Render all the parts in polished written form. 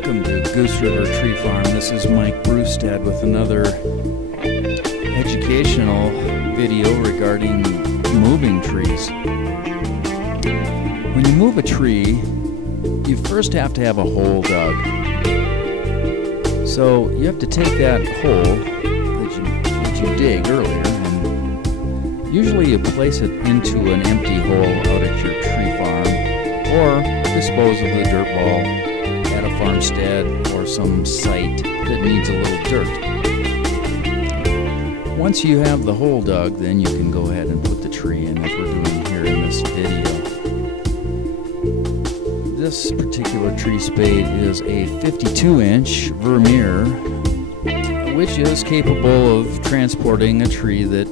Welcome to Goose River Tree Farm. This is Mike Brewstad with another educational video regarding moving trees. When you move a tree, you first have to have a hole dug. So you have to take that hole that you dig earlier, and usually you place it into an empty hole out at your tree farm, or dispose of the dirt ball at a farmstead or some site that needs a little dirt. Once you have the hole dug, then you can go ahead and put the tree in, as we're doing here in this video. This particular tree spade is a 52-inch Vermeer, which is capable of transporting a tree that,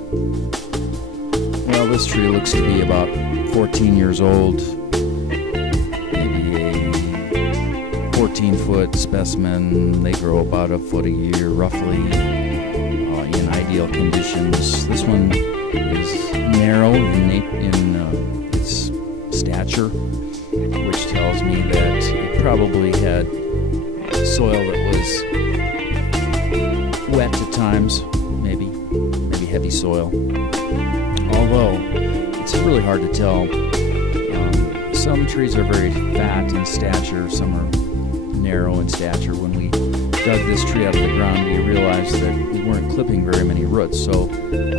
well, this tree looks to be about 14 years old. 14-foot specimen. They grow about a foot a year, roughly, in ideal conditions. This one is narrow in its stature, which tells me that it probably had soil that was wet at times, maybe heavy soil. Although it's really hard to tell. Some trees are very fat in stature, some are narrow in stature. When we dug this tree out of the ground, we realized that we weren't clipping very many roots, so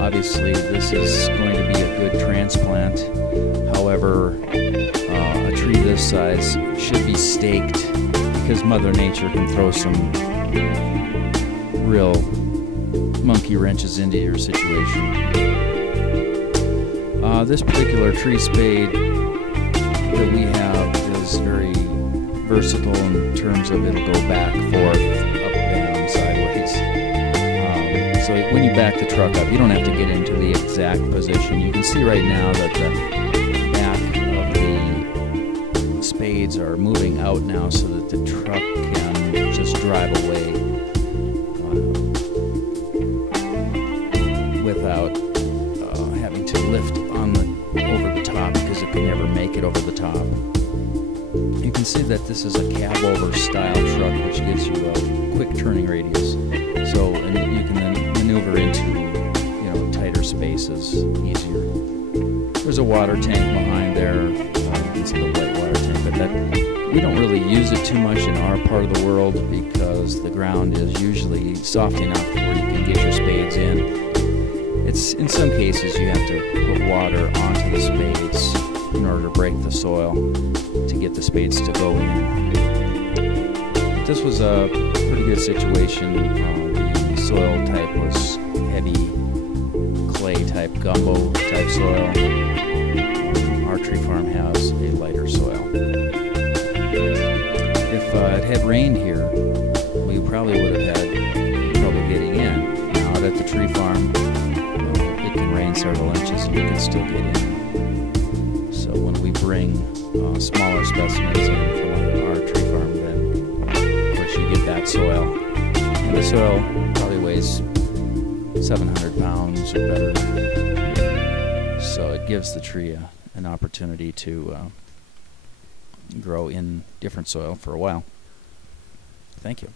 obviously this is going to be a good transplant. However, a tree this size should be staked, because Mother Nature can throw some real monkey wrenches into your situation. This particular tree spade that we have is very versatile in terms of it'll go back, forth, up, down, sideways. So when you back the truck up, you don't have to get into the exact position. You can see right now that the back of the spades are moving out now so that the truck can just drive away without having to lift over the top, because it can never make it over the top. You can see that this is a cab-over style truck, which gives you a quick turning radius. So, and you can then maneuver into, tighter spaces easier. There's a water tank behind there. You can see the white water tank, but we don't really use it too much in our part of the world because the ground is usually soft enough where you can get your spades in. It's, in some cases, you have to put water onto the spades in order to break the soil to get the spades to go in. But this was a pretty good situation. The soil type was heavy clay type, gumbo type soil. Our tree farm has a lighter soil. If it had rained here, we probably would have had trouble getting in. Now out at the tree farm, it can rain several inches and you can still get in. So when we bring smaller specimens in from our tree farm, then of course you get that soil. And the soil probably weighs 700 pounds or better. So it gives the tree an opportunity to grow in different soil for a while. Thank you.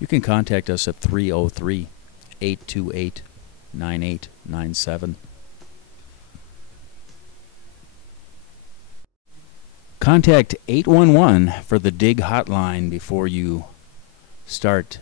You can contact us at 303-828-9897. Contact 811 for the dig hotline before you start